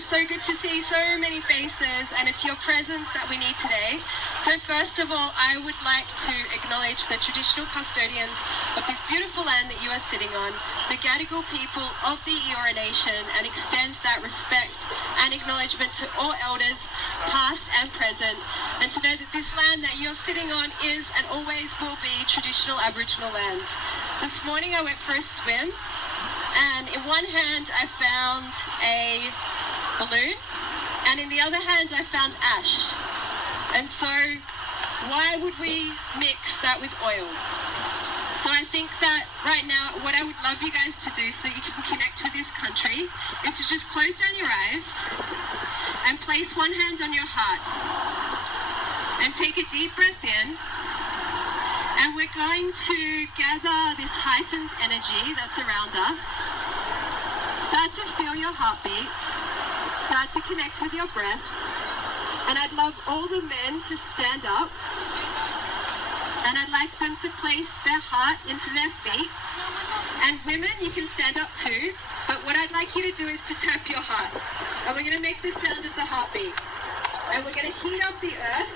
feels so good to see so many faces, and it's your presence that we need today. So first of all, I would like to acknowledge the traditional custodians of this beautiful land that you are sitting on, the Gadigal people of the Eora Nation, and extend that respect and acknowledgement to all elders, past and present, and to know that this land that you're sitting on is and always will be traditional Aboriginal land. This morning I went for a swim, and in one hand I found a balloon, and in the other hand I found ash. And so why would we mix that with oil? So I think that right now what I would love you guys to do so that you can connect with this country is to just close down your eyes and place one hand on your heart and take a deep breath in. And we're going to gather this heightened energy that's around us. Start to feel your heartbeat. Start to connect with your breath. And I'd love all the men to stand up. And I'd like them to place their heart into their feet. And women, you can stand up too. But what I'd like you to do is to tap your heart. And we're going to make the sound of the heartbeat. And we're going to heat up the earth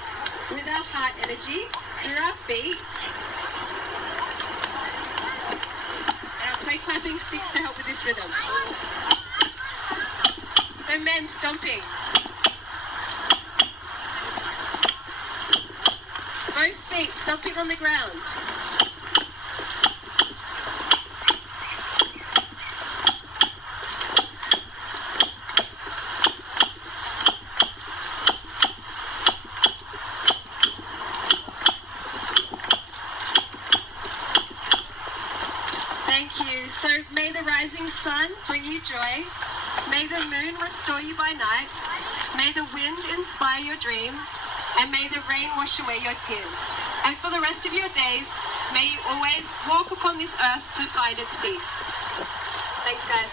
with our heart energy through our feet. And I'll play clapping sticks to help with this rhythm. So men stomping. Both feet stomping on the ground. Thank you. So may the rising sun bring you joy. May the moon restore you by night. May the wind inspire your dreams. And may the rain wash away your tears. And for the rest of your days, may you always walk upon this earth to find its peace. Thanks, guys.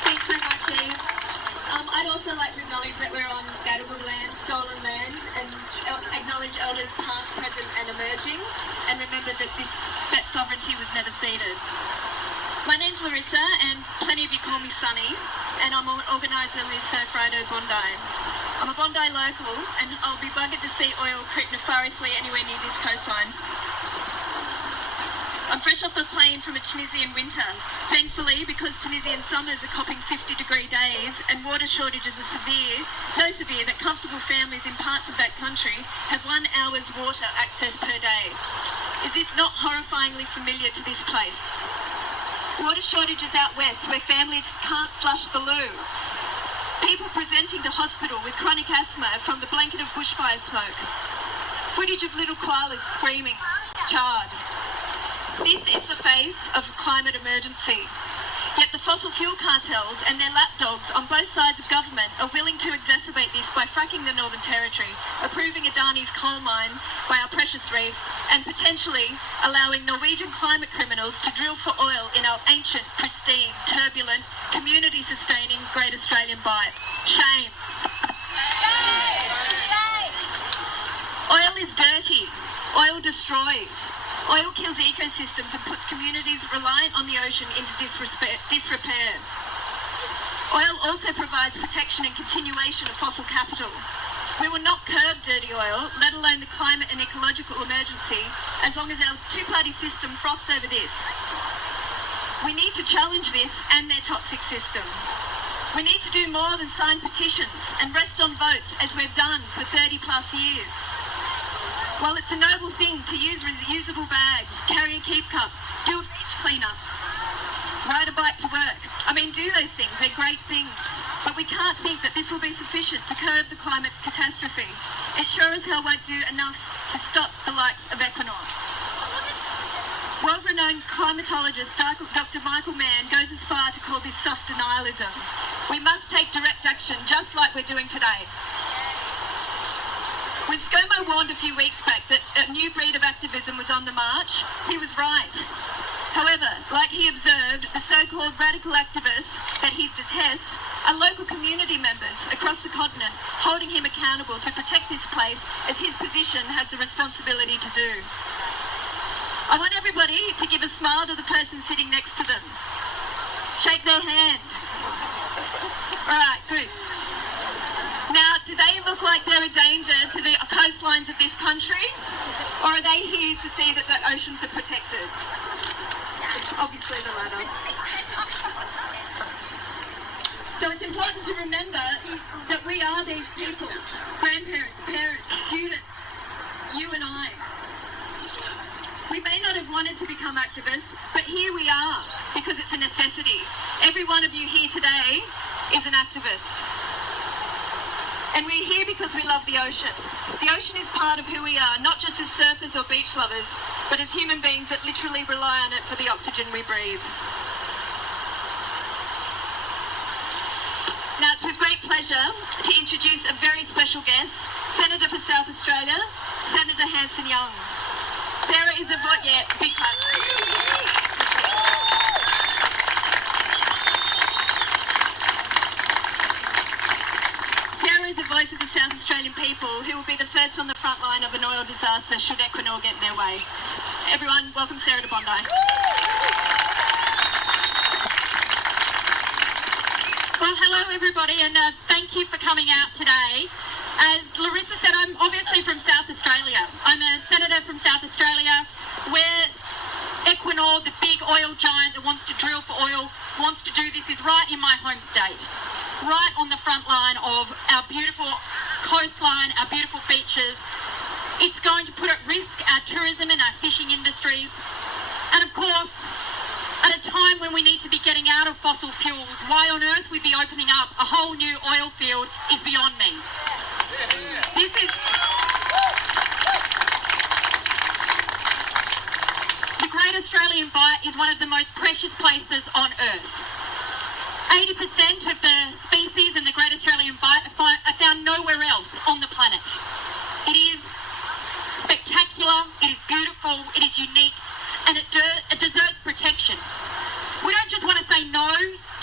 Thanks very much, Eve. I'd also like to acknowledge that we're on Gadigal land, stolen land, and acknowledge elders past, present and emerging, and remember that this set sovereignty was never ceded. My name's Larissa, and plenty of you call me Sunny, and I'm an organiser of the Surfrider Bondi. I'm a Bondi local, and I'll be buggered to see oil creep nefariously anywhere near this coastline. I'm fresh off the plane from a Tunisian winter, thankfully, because Tunisian summers are copping 50-degree days and water shortages are severe, so severe that comfortable families in parts of that country have 1 hour's water access per day. Is this not horrifyingly familiar to this place? Water shortages out west where families can't flush the loo. People presenting to hospital with chronic asthma from the blanket of bushfire smoke. Footage of little koalas screaming, charred. This is the face of climate emergency. Yet the fossil fuel cartels and their lapdogs on both sides of government are willing to exacerbate this by fracking the Northern Territory, approving Adani's coal mine by our precious reef, and potentially allowing Norwegian climate criminals to drill for oil in our ancient, pristine, turbulent, community-sustaining Great Australian Bight. Shame. Shame. Oil is dirty. Oil destroys. Oil kills ecosystems and puts communities reliant on the ocean into disrepair. Oil also provides protection and continuation of fossil capital. We will not curb dirty oil, let alone the climate and ecological emergency, as long as our two-party system froths over this. We need to challenge this and their toxic system. We need to do more than sign petitions and rest on votes as we've done for 30 plus years. While it's a noble thing to use reusable bags, carry a keep cup, do a beach cleanup, ride a bike to work, do those things, they're great things. But we can't think that this will be sufficient to curb the climate catastrophe. It sure as hell won't do enough to stop the likes of Equinor. World-renowned climatologist Dr. Michael Mann goes as far to call this soft denialism. We must take direct action, just like we're doing today. When ScoMo warned a few weeks back that a new breed of activism was on the march, he was right. However, like he observed, the so-called radical activists that he detests are local community members across the continent, holding him accountable to protect this place as his position has the responsibility to do. I want everybody to give a smile to the person sitting next to them. Shake their hand. All right, good. Now, do they look like they're a danger to the coastlines of this country? Or are they here to see that the oceans are protected? Obviously the latter. So it's important to remember that we are these people, grandparents, parents, students, you and I. We may not have wanted to become activists, but here we are because it's a necessity. Every one of you here today is an activist. And we're here because we love the ocean. The ocean is part of who we are, not just as surfers or beach lovers, but as human beings that literally rely on it for the oxygen we breathe. Now it's with great pleasure to introduce a very special guest, Senator for South Australia, Senator Hanson-Young. Sarah is a voice, yeah, big clap. Sarah is a voice of the South Australian people who will be the first on the front line of an oil disaster should Equinor get in their way. Everyone, welcome Sarah to Bondi. Well, hello everybody, and thank you for coming out today. As Larissa said, I'm obviously from South Australia. I'm a senator from South Australia, where Equinor, the big oil giant that wants to drill for oil, wants to do this is right in my home state, right on the front line of our beautiful coastline, our beautiful beaches. It's going to put at risk our tourism and our fishing industries. And of course, at a time when we need to be getting out of fossil fuels, why on earth we'd be opening up a whole new oil field is beyond me. This is... The Great Australian Bight is one of the most precious places on earth. 80% of the species in the Great Australian Bight are found nowhere else on the planet. It is spectacular, it is beautiful, it is unique, and it deserves protection. We don't just want to say no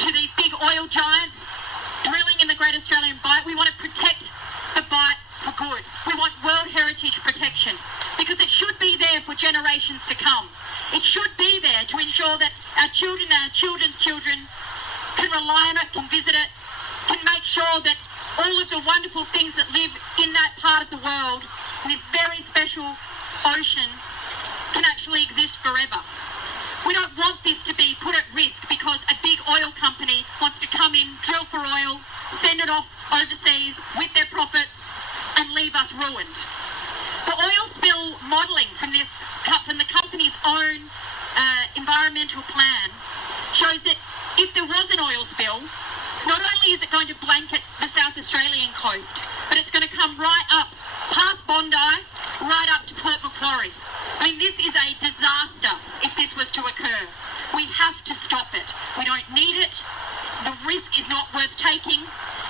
to these big oil giants drilling in the Great Australian Bight. We want to protect the Bight for good. We want World Heritage protection because it should be there for generations to come. It should be there to ensure that our children and our children's children can rely on it, can visit it, can make sure that all of the wonderful things that live in that part of the world, in this very special ocean, can actually exist forever. We don't want this to be put at risk because a big oil company wants to come in, drill for oil, send it off overseas with their profits and leave us ruined. The oil spill modelling from the company's own environmental plan shows that if there was an oil spill, not only is it going to blanket the South Australian coast, but it's going to come right up past Bondi, right up to Port Macquarie. I mean, this is a disaster if this was to occur. We have to stop it. We don't need it. The risk is not worth taking,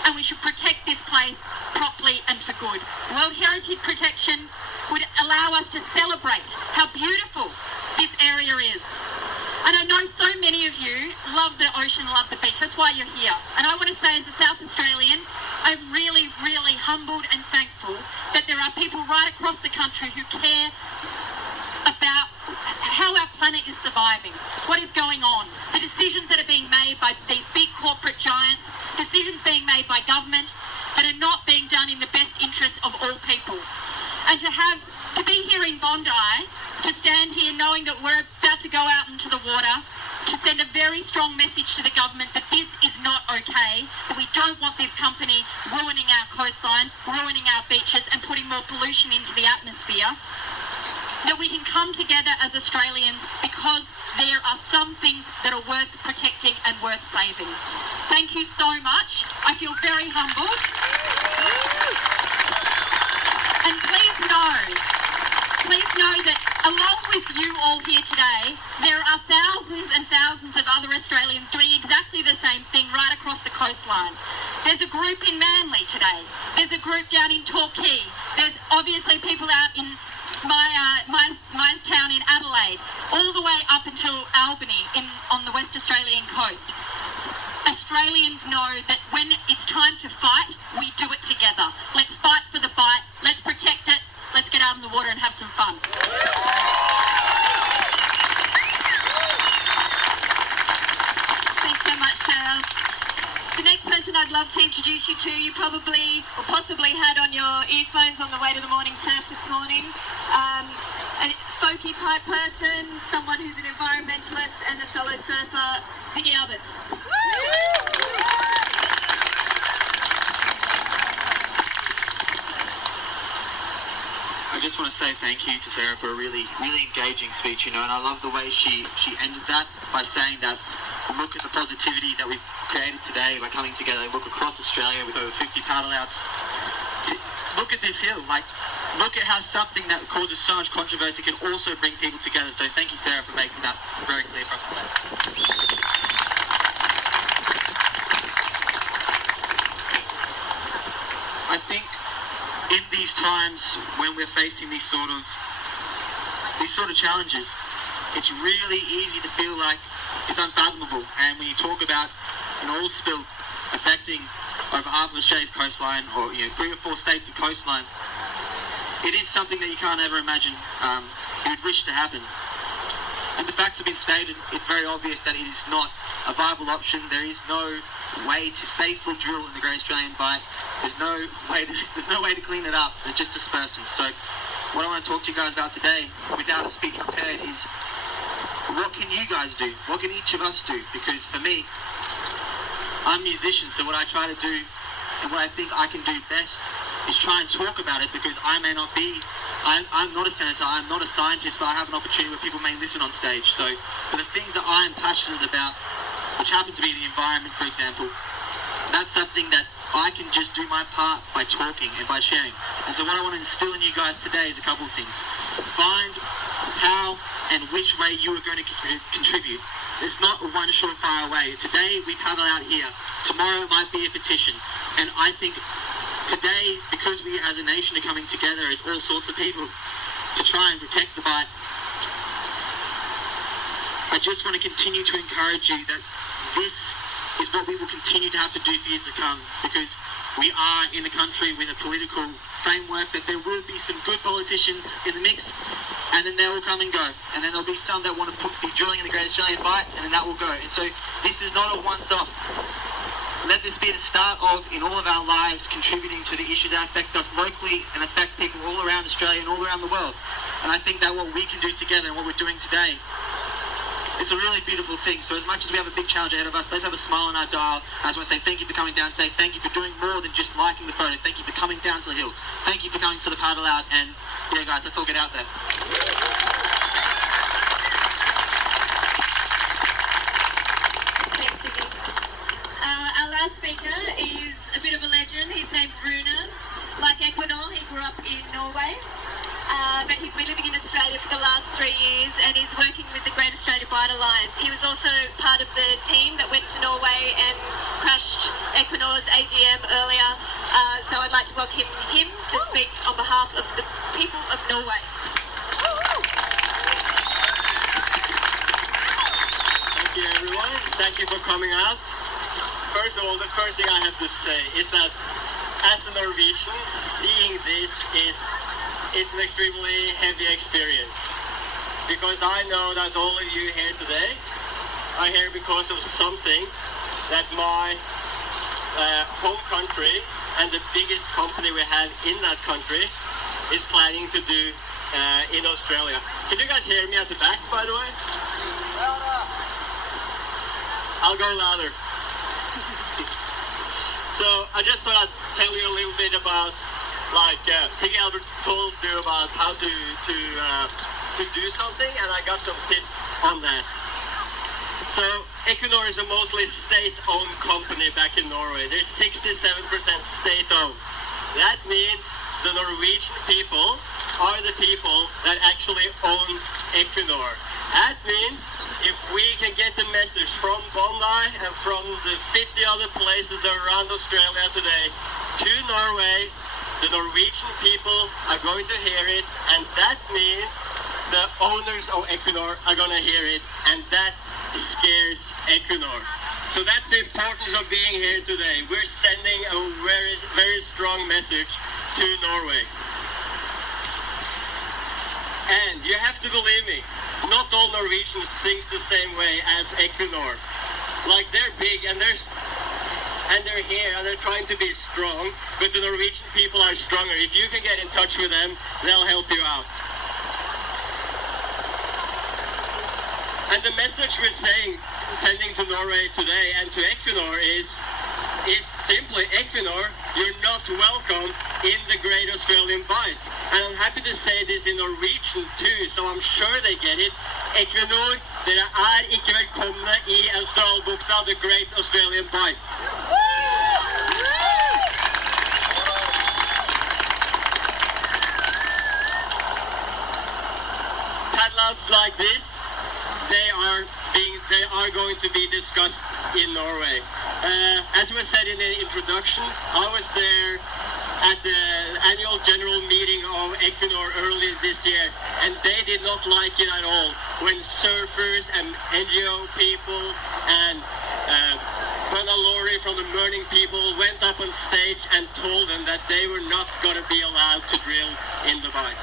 and we should protect this place properly and for good. World Heritage protection would allow us to celebrate how beautiful this area is. And I know so many of you love the ocean, love the beach. That's why you're here. And I want to say, as a South Australian, I'm really, really humbled and thankful that there are people right across the country who care about how our planet is surviving, what is going on, the decisions that are being made by these big corporate giants, decisions being made by government that are not being done in the best interest of all people. And to be here in Bondi, to stand here knowing that we're about to go out into the water, to send a very strong message to the government that this is not okay, that we don't want this company ruining our coastline, ruining our beaches and putting more pollution into the atmosphere, that we can come together as Australians because there are some things that are worth protecting and worth saving. Thank you so much. I feel very humbled. And please know that along with you all here today, there are thousands and thousands of other Australians doing exactly the same thing right across the coastline. There's a group in Manly today. There's a group down in Torquay. There's obviously people out in my town in Adelaide, all the way up until Albany on the West Australian coast. Australians know that when it's time to fight, we do it together. Let's fight for the Bight. Let's protect it. Let's get out in the water and have some fun. introduce you to, you probably or possibly had on your earphones on the way to the morning surf this morning. A folky type person, someone who's an environmentalist and a fellow surfer, Ziggy Alberts. I just want to say thank you to Sarah for a really engaging speech, and I love the way she ended that by saying that look at the positivity that we've created today by coming together, look across Australia with over 50 paddle outs. Look at this hill, look at how something that causes so much controversy can also bring people together. So thank you, Sarah, for making that very clear for us today. I think in these times when we're facing these sort of challenges, it's really easy to feel like it's unfathomable. And when you talk about an oil spill affecting over half of Australia's coastline, or 3 or 4 states of coastline, it is something that you can't ever imagine you'd wish to happen. And the facts have been stated. It's very obvious that it is not a viable option. There is no way to safely drill in the Great Australian Bight. There's no way to clean it up. There's just dispersants. So what I want to talk to you guys about today, without a speech prepared, is what can you guys do? What can each of us do? Because for me, I'm a musician, so what I try to do and what I think I can do best is try and talk about it, because I'm not a senator, I'm not a scientist, but I have an opportunity where people may listen on stage. So for the things that I'm passionate about, which happen to be the environment, for example, that's something that I can just do my part by talking and by sharing. And so what I want to instill in you guys today is a couple of things. Find how and which way you are going to contribute. It's not a one surefire way. Today we paddle out here. Tomorrow it might be a petition. And I think today, because we as a nation are coming together, it's all sorts of people to try and protect the Bight. I just want to continue to encourage you that this is what we will continue to have to do for years to come, because we are in a country with a political framework that there will be some good politicians in the mix, and then they will come and go, and then there'll be some that want to be drilling in the Great Australian Bight, and then that will go. And so this is not a once-off. Let this be the start of, in all of our lives, contributing to the issues that affect us locally and affect people all around Australia and all around the world. And I think that what we can do together and what we're doing today, it's a really beautiful thing. So as much as we have a big challenge ahead of us, let's have a smile on our dial. I just want to say thank you for coming down today. Thank you for doing more than just liking the photo. Thank you for coming down to the hill. Thank you for coming to the paddle out. And yeah, guys, let's all get out there. Thanks, Ziggy. Our last speaker is a bit of a legend. His name's Rune. Like Equinor, he grew up in Norway. But he's been living in Australia for the last 3 years, and he's working with the Great Australia Bight Alliance. He was also part of the team that went to Norway and crashed Equinor's AGM earlier. So I'd like to welcome him to speak on behalf of the people of Norway. Thank you, everyone. Thank you for coming out. First of all, the first thing I have to say is that as a Norwegian, seeing this it's an extremely heavy experience, because I know that all of you here today are here because of something that my home country and the biggest company we have in that country is planning to do in Australia. Can you guys hear me at the back, by the way? I'll go louder. So I just thought I'd tell you a little bit about, Ziggy Alberts told you about how to do something, and I got some tips on that. So Equinor is a mostly state-owned company back in Norway. There's 67% state-owned. That means the Norwegian people are the people that actually own Equinor. That means if we can get the message from Bondi and from the 50 other places around Australia today to Norway, the Norwegian people are going to hear it, and that means the owners of Equinor are going to hear it, and that scares Equinor. So that's the importance of being here today. We're sending a very, very strong message to Norway. And you have to believe me, not all Norwegians think the same way as Equinor. Like, they're big, and and they're here and they're trying to be strong, but the Norwegian people are stronger. If you can get in touch with them, they'll help you out. And the message we're sending to Norway today and to Equinor is simply, Equinor, you're not welcome in the Great Australian Bight. And I'm happy to say this in Norwegian too, so I'm sure they get it. Equinor, dere ikke velkomne I Australbukta, the Great Australian Bight. Paddle-outs like this, they are going to be discussed in Norway. As was said in the introduction, I was there at the annual general meeting of Equinor earlier this year, and they did not like it at all when surfers and NGO people and Lorry from the Burning people went up on stage and told them that they were not going to be allowed to drill in the Bight.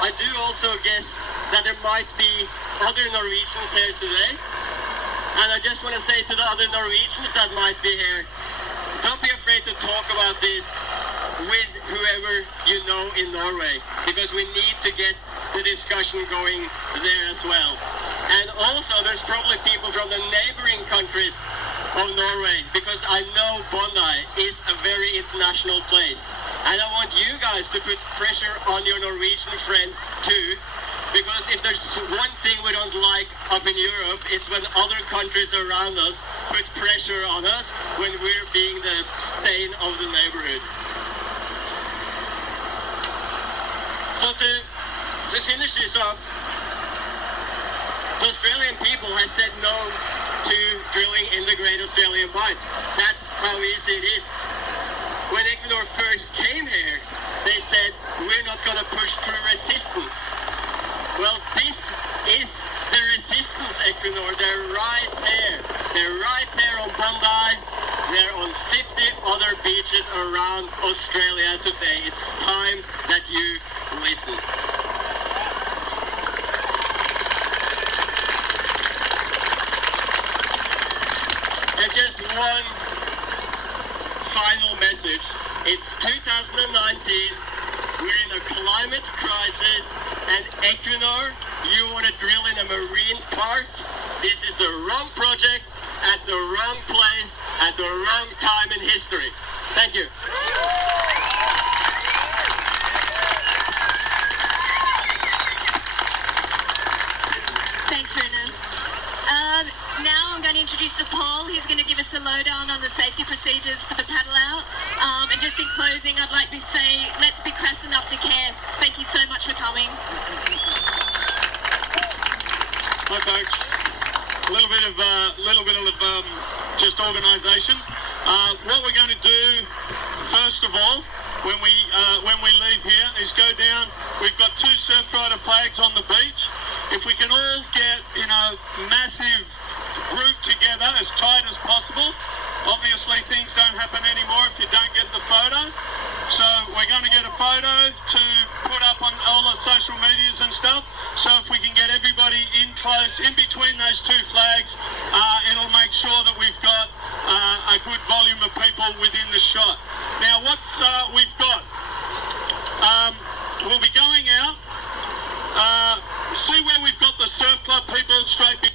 I do also guess that there might be other Norwegians here today. And I just want to say to the other Norwegians that might be here, don't be afraid to talk about this with whoever you know in Norway, because we need to get the discussion going there as well. And also there's probably people from the neighboring countries of Norway, because I know Bondi is a very international place. And I want you guys to put pressure on your Norwegian friends too, because if there's one thing we don't like up in Europe, it's when other countries around us put pressure on us when we're being the stain of the neighborhood. So to finish this up, the Australian people have said no to drilling in the Great Australian Bight. That's how easy it is. When Equinor first came here, they said, we're not going to push through resistance. Well, this is the resistance, Equinor. They're right there. They're right there on Bondi. They're on 50 other beaches around Australia today. It's time that you listen. And just one final message. It's 2019, we're in a climate crisis, and Equinor, you want to drill in a marine park? This is the wrong project, at the wrong place, at the wrong time in history. Thank you. Thanks, Runa. Now I'm going to introduce Paul. He's going to give us a lowdown on the safety procedures for the paddle out. And just in closing, I'd like to say, let's be crass enough to care. Thank you so much for coming. Hi folks. A little bit of just organisation. What we're going to do first of all, when we leave here, is go down. We've got 2 Surfrider flags on the beach. If we can all get in a massive group together as tight as possible. Obviously things don't happen anymore if you don't get the photo. So we're going to get a photo to put up on all the social medias and stuff. So if we can get everybody in close, in between those 2 flags, it'll make sure that we've got a good volume of people within the shot. Now what's we've got, we'll be going out, see where we've got the surf club people straight behind.